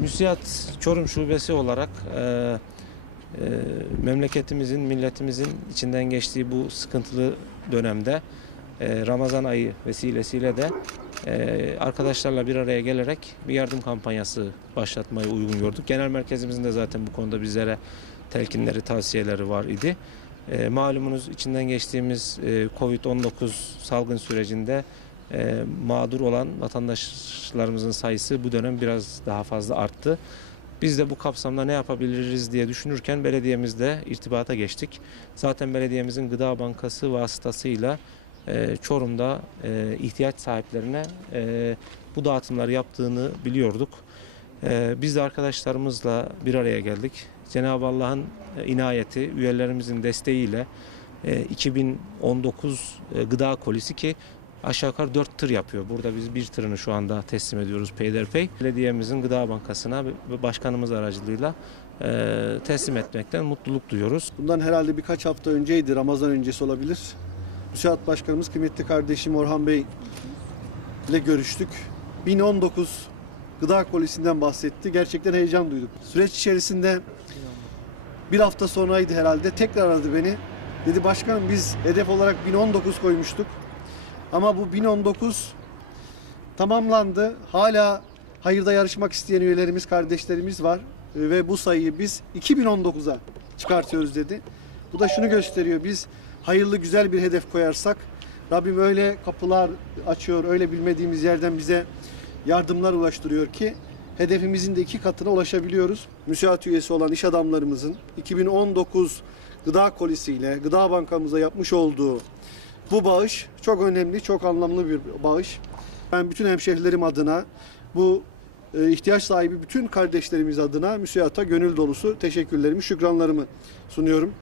Müsiyat Çorum Şubesi olarak e, e, memleketimizin, milletimizin içinden geçtiği bu sıkıntılı dönemde e, Ramazan ayı vesilesiyle de e, arkadaşlarla bir araya gelerek bir yardım kampanyası başlatmayı uygun gördük. Genel merkezimizin de zaten bu konuda bizlere telkinleri, tavsiyeleri var idi. E, malumunuz içinden geçtiğimiz e, Covid-19 salgın sürecinde e, mağdur olan vatandaşlarımızın sayısı bu dönem biraz daha fazla arttı. Biz de bu kapsamda ne yapabiliriz diye düşünürken belediyemizle irtibata geçtik. Zaten belediyemizin Gıda Bankası vasıtasıyla e, Çorum'da e, ihtiyaç sahiplerine e, bu dağıtımları yaptığını biliyorduk. E, biz de arkadaşlarımızla bir araya geldik. Cenab-ı Allah'ın e, inayeti, üyelerimizin desteğiyle e, 2019 e, gıda kolisi ki aşağı yukarı 4 tır yapıyor. Burada biz bir tırını şu anda teslim ediyoruz peyderpey. Belediyemizin Gıda Bankası'na ve başkanımız aracılığıyla e, teslim etmekten mutluluk duyuyoruz. Bundan herhalde birkaç hafta önceydi, Ramazan öncesi olabilir. Müsaat Başkanımız kıymetli kardeşim Orhan Bey ile görüştük. 1019 gıda kolisinden bahsetti. Gerçekten heyecan duyduk. Süreç içerisinde bir hafta sonraydı herhalde. Tekrar aradı beni. Dedi başkanım biz hedef olarak 1019 koymuştuk. Ama bu 1019 tamamlandı. Hala hayırda yarışmak isteyen üyelerimiz, kardeşlerimiz var. Ve bu sayıyı biz 2019'a çıkartıyoruz dedi. Bu da şunu gösteriyor. Biz hayırlı güzel bir hedef koyarsak Rabbim öyle kapılar açıyor, öyle bilmediğimiz yerden bize yardımlar ulaştırıyor ki hedefimizin de iki katına ulaşabiliyoruz. Müsaat üyesi olan iş adamlarımızın 2019 gıda kolisiyle gıda bankamıza yapmış olduğu bu bağış çok önemli, çok anlamlı bir bağış. Ben bütün hemşehrilerim adına bu e, ihtiyaç sahibi bütün kardeşlerimiz adına müsiyata gönül dolusu teşekkürlerimi, şükranlarımı sunuyorum.